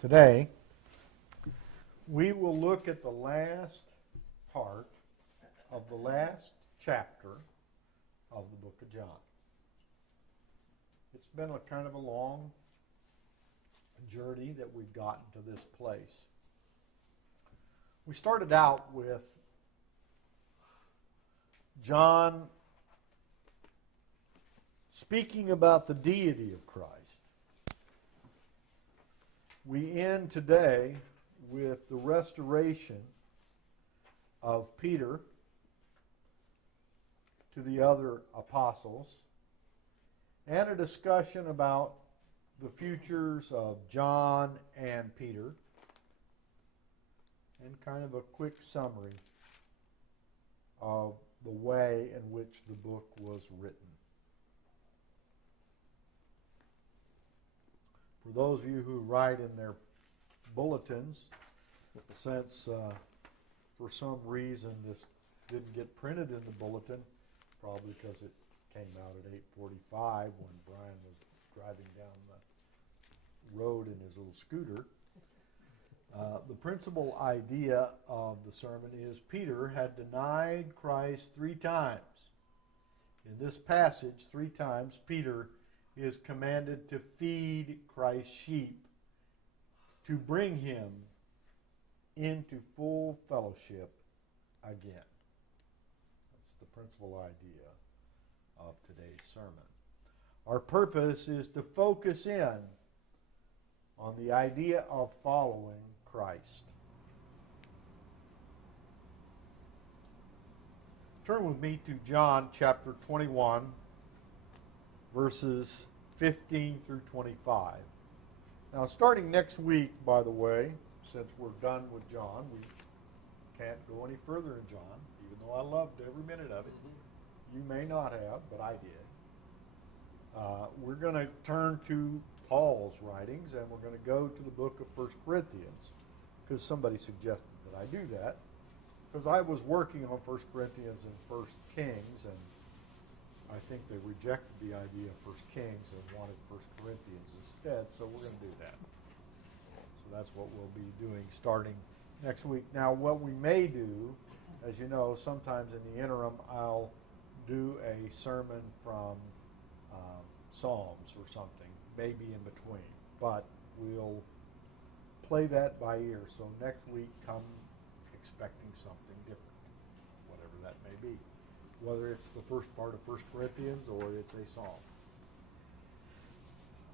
Today, we will look at the last part of the last chapter of the book of John. It's been a kind of a long journey that we've gotten to this place. We started out with John speaking about the deity of Christ. We end today with the restoration of Peter to the other apostles and a discussion about the futures of John and Peter and kind of a quick summary of the way in which the book was written. For those of you who write in their bulletins, since for some reason this didn't get printed in the bulletin, probably because it came out at 8:45 when Brian was driving down the road in his little scooter. The principal idea of the sermon is Peter had denied Christ 3 times. In this passage, 3 times, Peter is commanded to feed Christ's sheep, to bring him into full fellowship again. That's the principal idea of today's sermon. Our purpose is to focus in on the idea of following Christ. Turn with me to John chapter 21, verses 15 through 25. Now, starting next week, by the way, since we're done with John, we can't go any further in John, even though I loved every minute of it. You may not have, but I did. We're going to turn to Paul's writings, and we're going to go to the book of 1 Corinthians, because somebody suggested that I do that, because I was working on 1 Corinthians and 1 Kings, and I think they rejected the idea of 1 Kings and wanted 1 Corinthians instead, so we're going to do that. So that's what we'll be doing starting next week. Now, what we may do, as you know, sometimes in the interim, I'll do a sermon from Psalms or something, maybe in between, but we'll play that by ear. So next week, come expecting something different, whatever that may be. Whether it's the first part of 1 Corinthians or it's a psalm.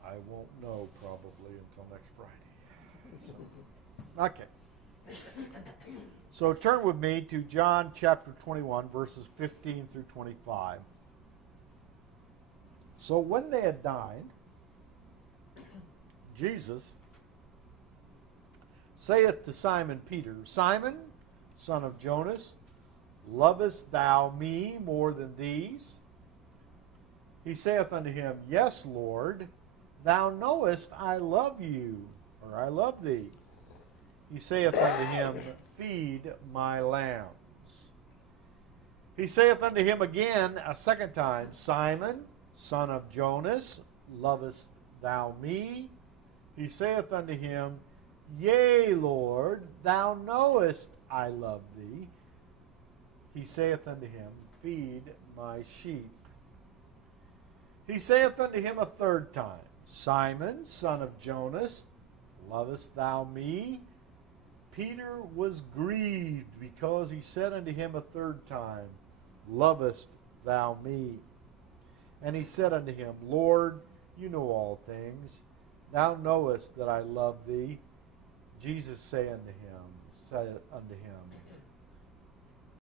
I won't know probably until next Friday. Okay. So turn with me to John chapter 21, verses 15 through 25. So when they had dined, Jesus saith to Simon Peter, Simon, son of Jonas, lovest thou me more than these? He saith unto him, Yes, Lord, thou knowest I love you, or I love thee. He saith unto him, Feed my lambs. He saith unto him again a second time, Simon, son of Jonas, lovest thou me? He saith unto him, Yea, Lord, thou knowest I love thee. He saith unto him, Feed my sheep. He saith unto him a third time, Simon, son of Jonas, lovest thou me? Peter was grieved because he said unto him a third time, Lovest thou me? And he said unto him, Lord, you know all things. Thou knowest that I love thee. Jesus said unto him,